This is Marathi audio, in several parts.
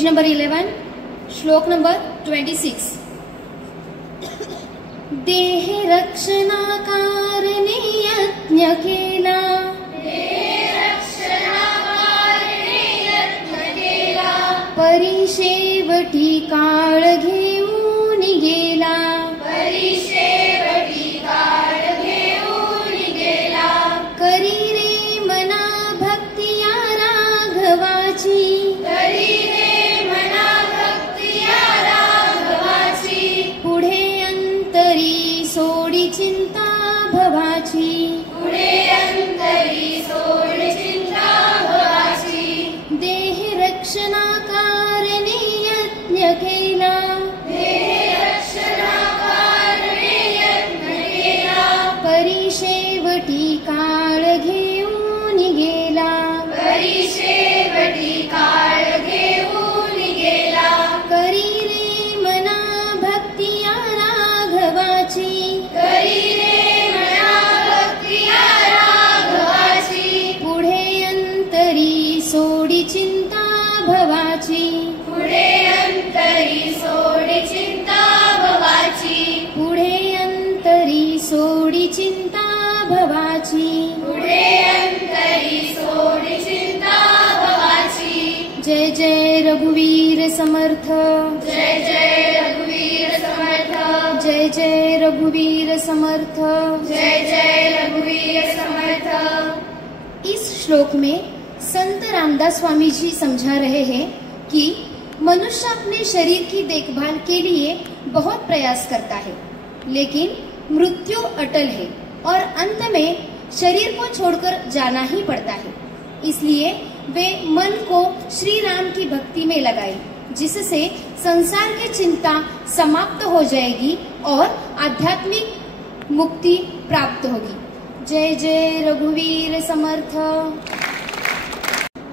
पेज नंबर 11, श्लोक नंबर 26. देह रक्षणाकारणे यज्ञ केला, परिशेवटी काळ घेऊन गेला, करी रे मना भक्तिया राघवाची, पुढे अंतरी सोडी चिंता भवाची, देह रक्षणाकारणे यज्ञ केला, परिशेवटी काळ घेऊन गेला, करी रे मना भक्तिया राघवाची, पुढे अंतरी सोडी चिंता भवाची, पुढे अंतरी सोडी चिंता भवाची. जय जय रघुवीर समर्थ, जय जय रघुवीर समर्थ. इस श्लोक में संत रामदास स्वामी जी समझा रहे हैं कि मनुष्य अपने शरीर की देखभाल के लिए बहुत प्रयास करता है, लेकिन मृत्यु अटल है और अंत में शरीर को छोड़कर जाना ही पड़ता है. इसलिए वे मन को श्री राम की भक्ति में लगाए, जिससे संसार की चिंता समाप्त हो जाएगी और आध्यात्मिक मुक्ति प्राप्त होगी. जय जय रघुवीर समर्थ.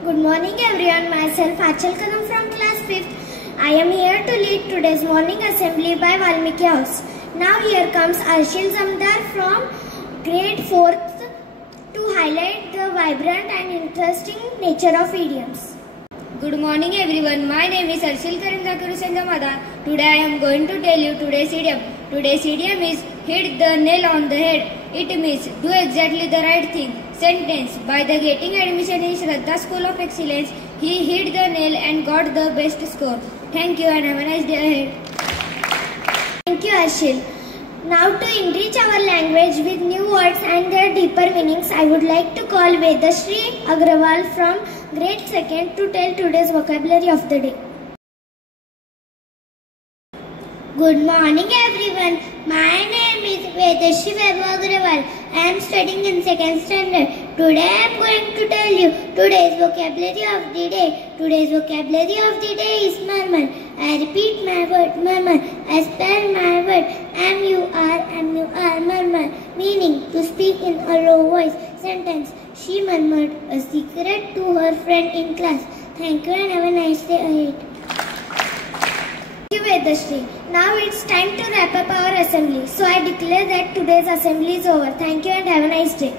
Good morning everyone, myself Achal Kadam from class 5th. I am here to lead today's morning assembly by Valmiki House. Now here comes Arshil Zamdar from grade 4th to highlight the vibrant and interesting nature of idioms. Good morning everyone, my name is Arshil Karan Zakaru Sandhamada. Today I am going to tell you today's idiom. Today's idiom is hit the nail on the head. It means do exactly the right thing. Sentence: by the getting admission in Shraddha School of Excellence, he hit the nail and got the best score. Thank you and have a nice day ahead. Thank you Arshil. Now to enrich our language with new words and their deeper meanings, I would like to call Vedashri Agrawal from grade 2nd to tell today's vocabulary of the day. Good morning everyone. My name is Vedashri Agrawal. I am studying in 2nd standard. Today I am going to tell you today's vocabulary of the day. Today's vocabulary of the day is murmur. I repeat my word, murmur. I spell my word, M-U-R, murmur. Meaning to speak in a low voice. Sentence: she murmured a secret to her friend in class. Thank you and have a nice day ahead. Thank you Vedashri. Now it's time to wrap up our assembly. So I declare that today's assembly is over. Thank you and have a nice day.